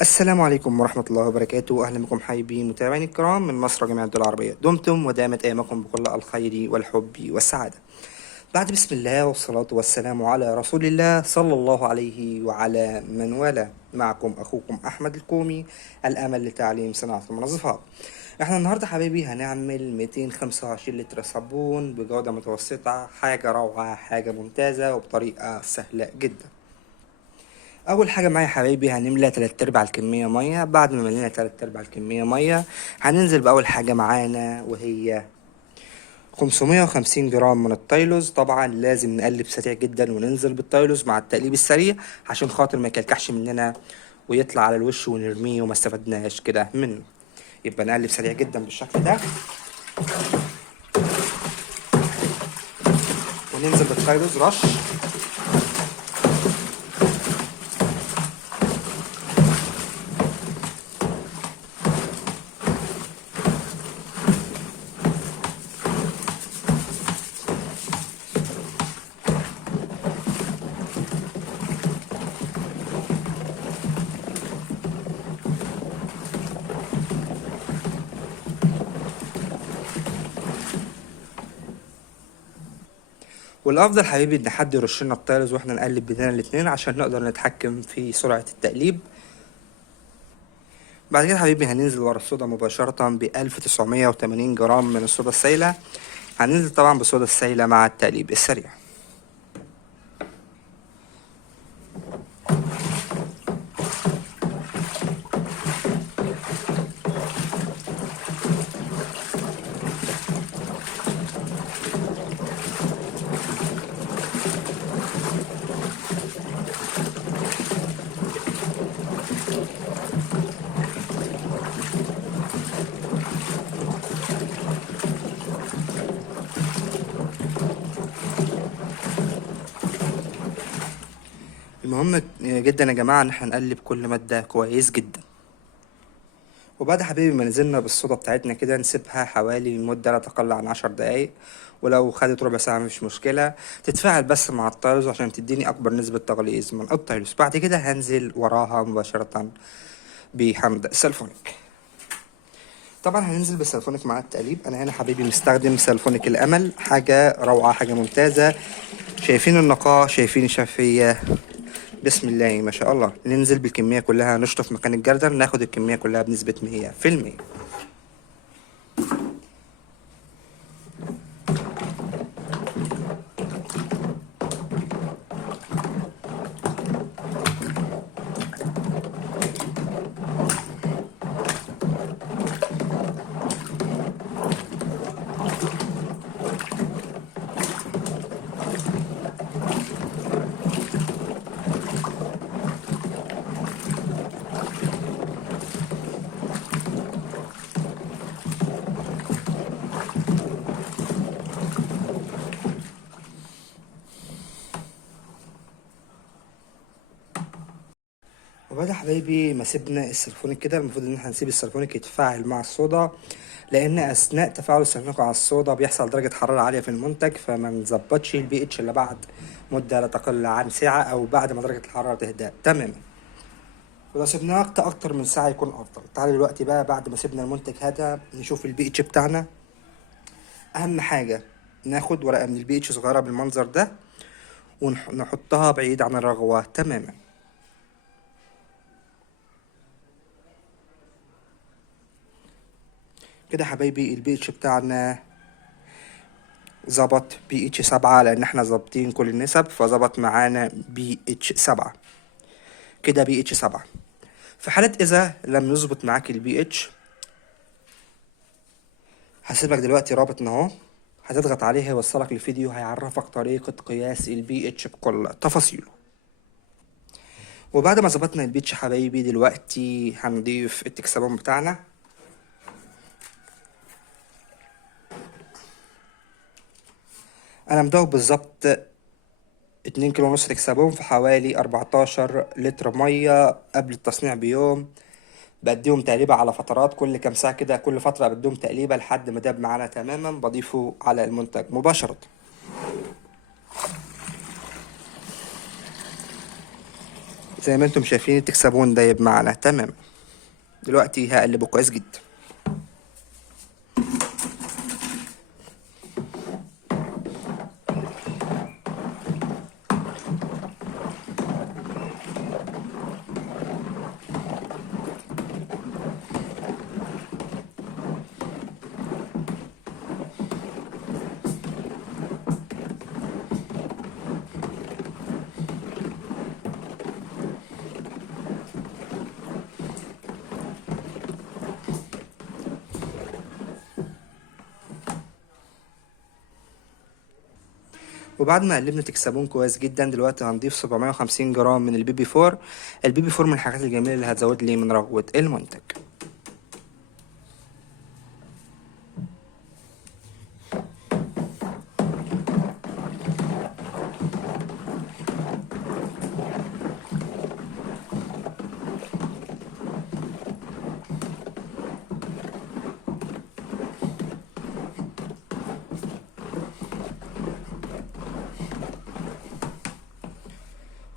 السلام عليكم ورحمة الله وبركاته. أهلا بكم حبايبي متابعين الكرام من مصر وجميع الدول العربية. دمتم ودامت أيامكم بكل الخير والحب والسعادة. بعد بسم الله والصلاة والسلام على رسول الله صلى الله عليه وعلى من والاه. معكم أخوكم أحمد الكومي، الأمل لتعليم صناعة المنظفات. احنا النهاردة حبايبي هنعمل 225 لتر صابون بجودة متوسطة، حاجة روعة، حاجة ممتازة وبطريقة سهلة جدا. اول حاجه معايا يا حبايبي هنملى 3 ارباع الكميه ميه. بعد ما ملينا 3 ارباع الكميه ميه هننزل باول حاجه معانا وهي 550 جرام من التايلوز. طبعا لازم نقلب سريع جدا وننزل بالتايلوز مع التقليب السريع عشان خاطر ما يكلكعش مننا ويطلع على الوش ونرميه وما استفدناش كده منه. يبقى نقلب سريع جدا بالشكل ده وننزل بالتايلوز رش. والافضل حبيبي ان حد يرش لنا التايلوز واحنا نقلب بايدينا الاتنين عشان نقدر نتحكم في سرعه التقليب. بعد كده حبيبي هننزل ورا الصودا مباشرة ب1980 جرام من الصودا السايلة. هننزل طبعا بالصودا السايلة مع التقليب السريع. المهم جدا يا جماعة ان احنا نقلب كل مادة كويس جدا. وبعد حبيبي ما نزلنا بالصودا بتاعتنا كده نسيبها حوالي مدة لا تقل عن 10 دقايق، ولو خدت ربع ساعة مفيش مشكلة. تتفاعل بس مع التايلوز عشان تديني أكبر نسبة تغليظ من التايلوز. بعد كده هنزل وراها مباشرة بحمض السلفونيك. طبعا هننزل بسلفونيك مع التقليب. انا هنا حبيبي مستخدم سلفونيك الامل، حاجة روعة، حاجة ممتازة. شايفين النقاء، شايفين الشفافية، بسم الله ما شاء الله. ننزل بالكمية كلها، نشطف مكان الجردل، ناخد الكمية كلها بنسبة 100%. وبعد حبايبي ما سيبنا السلفونيك كده، المفروض ان احنا نسيب السلفونيك يتفاعل مع الصودا، لان اثناء تفاعل السلفونيك مع الصودا بيحصل درجة حرارة عالية في المنتج، فما نظبطش البي اتش الا بعد مدة لا تقل عن ساعة او بعد ما درجة الحرارة تهدى تماما. ولو سيبناه اكتر من ساعة يكون افضل. تعالى دلوقتي بقى بعد ما سيبنا المنتج هذا نشوف البي اتش بتاعنا. اهم حاجة ناخد ورقة من البي اتش صغيرة بالمنظر ده ونحطها بعيد عن الرغوة تماما. كده حبايبي البي اتش بتاعنا ظبط بي اتش 7، لان احنا ظابطين كل النسب فظبط معانا بي اتش 7. كده بي اتش 7. في حالة اذا لم يظبط معاك البي اتش هسيبك دلوقتي رابط اهو، هتضغط عليه هيوصلك للفيديو هيعرفك طريقة قياس البي اتش بكل تفاصيله. وبعد ما ظبطنا البي اتش حبايبي دلوقتي هنضيف التكسبون بتاعنا. انا مدوب بالظبط 2 كيلو ونص تكسبون في حوالي 14 لتر مية قبل التصنيع بيوم. بديهم تقليبة على فترات، كل كام ساعة كده، كل فترة بديهم تقليبة لحد ما داب معانا تماما، بضيفه على المنتج مباشرة. زي ما انتم شايفين التكسبون دايب معنا تمام. دلوقتي هقلبه كويس جدا. وبعد ما قلبنا تكسبون كويس جدا، دلوقتي هنضيف 750 جرام من البيبي فور. البيبي فور من الحاجات الجميلة اللي هتزود لي من رغوة المنتج.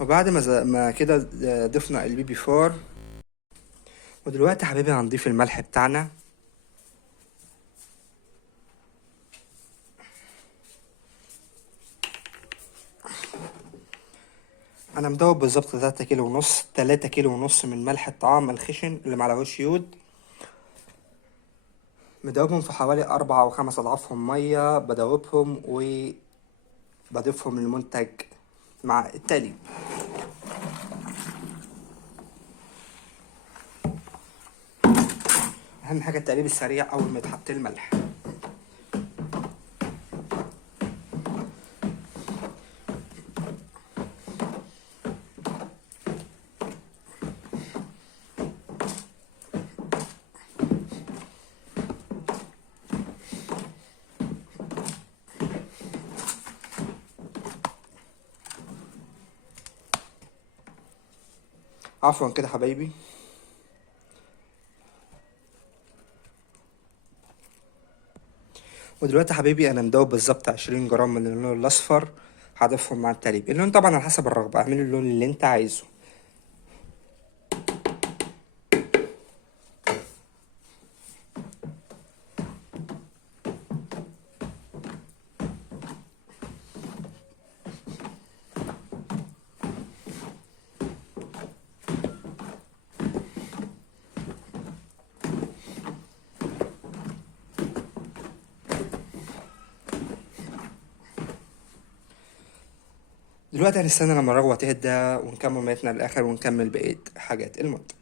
وبعد ما كده ضفنا البيبي فور. ودلوقتي يا حبيبي هنضيف الملح بتاعنا. انا مدوب بالظبط 3 كيلو ونص، 3 كيلو ونص من ملح الطعام الخشن اللي معلهوش يود. مدوبهم في حوالي 4 أو 5 أضعافهم مية، بدوبهم وبضيفهم للمنتج مع التقليب. أهم حاجة التقليب السريع أول ما يتحط الملح. عفوا كده حبايبي. ودلوقتي يا حبيبي انا مدوب بالظبط 20 جرام من اللون الاصفر، هضيفهم مع التقليب. اللون طبعا على حسب الرغبه، اعمل اللون اللي انت عايزه. دلوقتي هنستنى لما الرغوه تهدى ونكمل ميتنا للاخر ونكمل بقيه حاجات المنتج.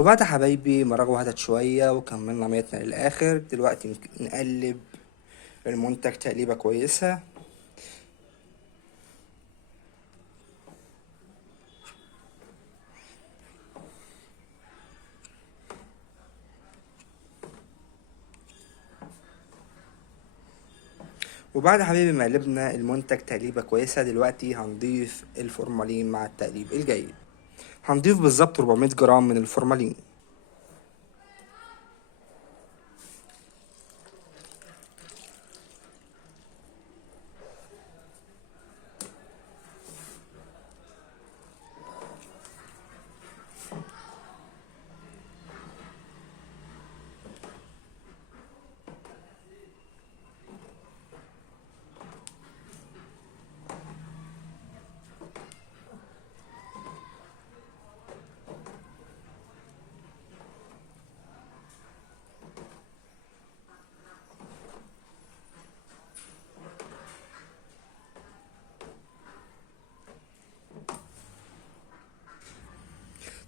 وبعد يا حبايبي ما الرغوه هدت شويه وكملنا ميتنا للاخر، دلوقتي نقلب المنتج تقليبه كويسه. وبعد يا حبيبي ما قلبنا المنتج تقليبه كويسه، دلوقتي هنضيف الفورمالين مع التقليب الجيد. هنضيف بالظبط 400 جرام من الفورمالين.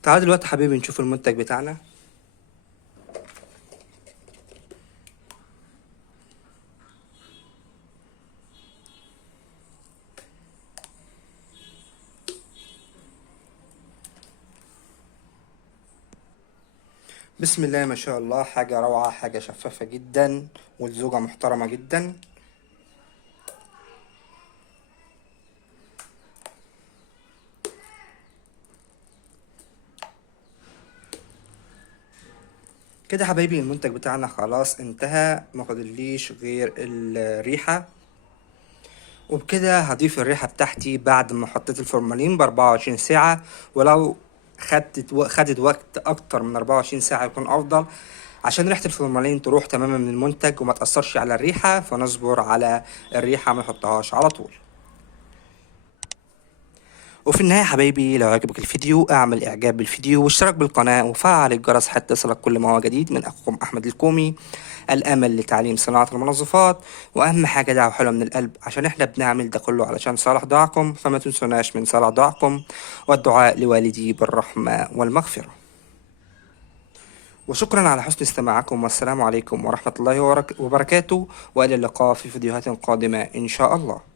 تعال دلوقتي يا حبيبي نشوف المنتج بتاعنا. بسم الله ما شاء الله، حاجة روعة، حاجة شفافة جدا والزوجة محترمة جدا. كده يا حبايبي المنتج بتاعنا خلاص انتهى، ما فاضليش غير الريحة. وبكده هضيف الريحة بتاعتي بعد ما حطيت الفورمالين ب24 ساعة. ولو خدت وقت اكتر من 24 ساعة يكون افضل، عشان ريحة الفورمالين تروح تماما من المنتج وما تأثرش على الريحة، فنصبر على الريحة ما نحطهاش على طول. وفي النهاية يا حبايبي، لو عجبك الفيديو اعمل اعجاب بالفيديو واشترك بالقناة وفعل الجرس حتى يصلك كل ما هو جديد من اخوكم احمد الكومي، الامل لتعليم صناعة المنظفات. واهم حاجة دعوة حلوة من القلب، عشان احنا بنعمل ده كله علشان صالح دعاكم، فما تنسوناش من صالح دعاكم والدعاء لوالدي بالرحمة والمغفرة. وشكرا على حسن استماعكم، والسلام عليكم ورحمة الله وبركاته، وإلى اللقاء في فيديوهات قادمة إن شاء الله.